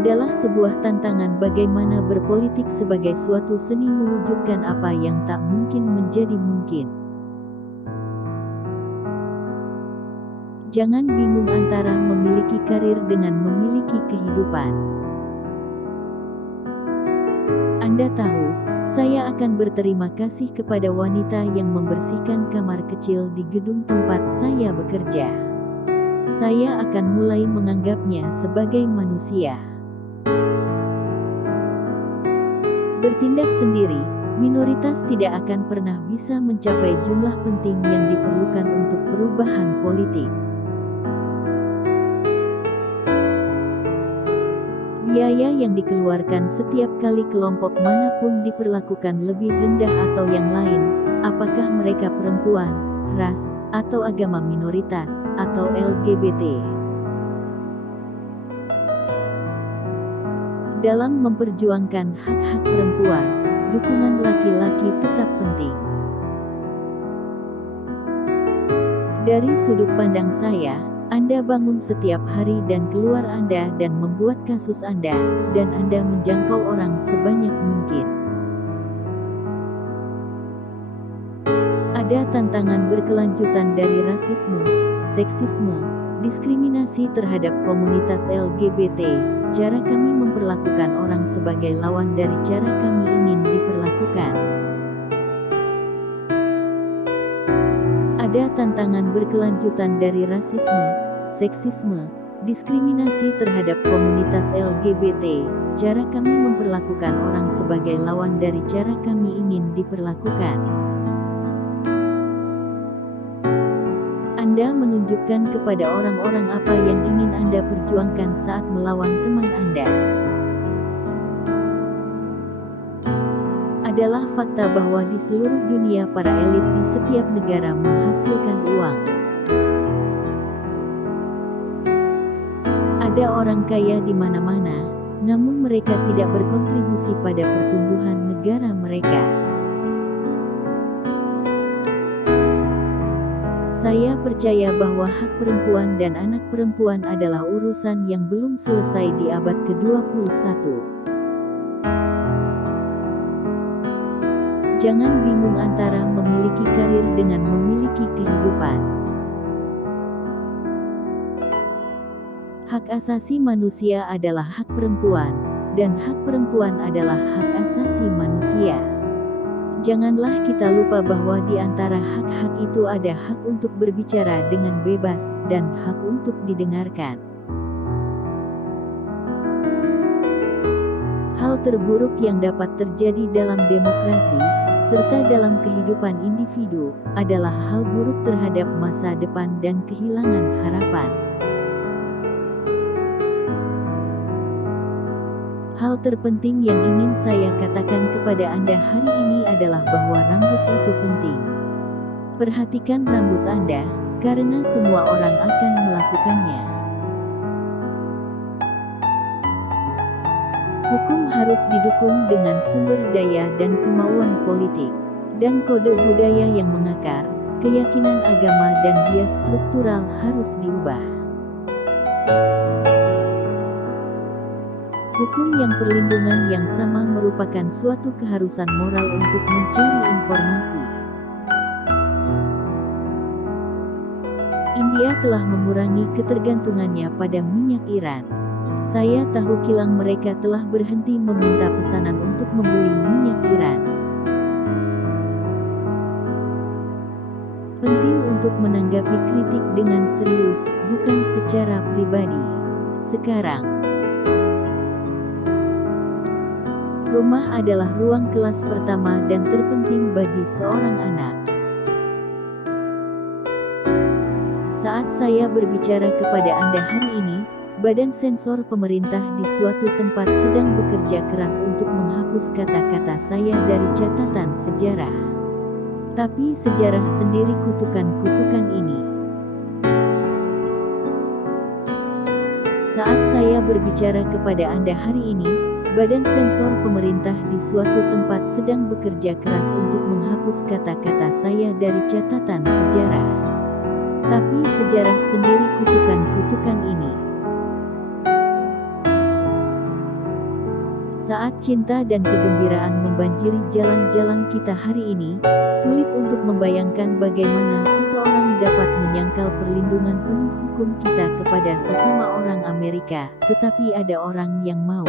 adalah sebuah tantangan bagaimana berpolitik sebagai suatu seni mewujudkan apa yang tak mungkin menjadi mungkin. Jangan bingung antara memiliki karir dengan memiliki kehidupan. Anda tahu, saya akan berterima kasih kepada wanita yang membersihkan kamar kecil di gedung tempat saya bekerja. Saya akan mulai menganggapnya sebagai manusia. Bertindak sendiri, minoritas tidak akan pernah bisa mencapai jumlah penting yang diperlukan untuk perubahan politik. Biaya yang dikeluarkan setiap kali kelompok manapun diperlakukan lebih rendah atau yang lain, apakah mereka perempuan, ras, atau agama minoritas, atau LGBT. Dalam memperjuangkan hak-hak perempuan, dukungan laki-laki tetap penting. Dari sudut pandang saya, Anda bangun setiap hari dan keluar Anda dan membuat kasus Anda, dan Anda menjangkau orang sebanyak mungkin. Ada tantangan berkelanjutan dari rasisme, seksisme, diskriminasi terhadap komunitas LGBT, cara kami memperlakukan orang sebagai lawan dari cara kami ingin diperlakukan. Ada tantangan berkelanjutan dari rasisme, seksisme, diskriminasi terhadap komunitas LGBT, cara kami memperlakukan orang sebagai lawan dari cara kami ingin diperlakukan. Anda menunjukkan kepada orang-orang apa yang ingin Anda perjuangkan saat melawan teman Anda. Adalah fakta bahwa di seluruh dunia para elit di setiap negara menghasilkan uang. Ada orang kaya di mana-mana, namun mereka tidak berkontribusi pada pertumbuhan negara mereka. Saya percaya bahwa hak perempuan dan anak perempuan adalah urusan yang belum selesai di abad ke-21. Jangan bingung antara memiliki karir dengan memiliki kehidupan. Hak asasi manusia adalah hak perempuan, dan hak perempuan adalah hak asasi manusia. Janganlah kita lupa bahwa di antara hak-hak itu ada hak untuk berbicara dengan bebas, dan hak untuk didengarkan. Hal terburuk yang dapat terjadi dalam demokrasi, serta dalam kehidupan individu, adalah hal buruk terhadap masa depan dan kehilangan harapan. Hal terpenting yang ingin saya katakan kepada Anda hari ini adalah bahwa rambut itu penting. Perhatikan rambut Anda, karena semua orang akan melakukannya. Hukum harus didukung dengan sumber daya dan kemauan politik, dan kode budaya yang mengakar, keyakinan agama dan bias struktural harus diubah. Hukum yang perlindungan yang sama merupakan suatu keharusan moral untuk mencari informasi. India telah mengurangi ketergantungannya pada minyak Iran. Saya tahu kilang mereka telah berhenti meminta pesanan untuk membeli minyak Iran. Penting untuk menanggapi kritik dengan serius, bukan secara pribadi. Sekarang, rumah adalah ruang kelas pertama dan terpenting bagi seorang anak. Saat saya berbicara kepada Anda hari ini, Badan Sensor Pemerintah di suatu tempat sedang bekerja keras untuk menghapus kata-kata saya dari catatan sejarah. Tapi sejarah sendiri kutukan-kutukan ini. Saat saya berbicara kepada Anda hari ini, Badan Sensor Pemerintah di suatu tempat sedang bekerja keras untuk menghapus kata-kata saya dari catatan sejarah. Tapi sejarah sendiri kutukan-kutukan ini. Saat cinta dan kegembiraan membanjiri jalan-jalan kita hari ini, sulit untuk membayangkan bagaimana seseorang dapat menyangkal perlindungan penuh hukum kita kepada sesama orang Amerika, tetapi ada orang yang mau.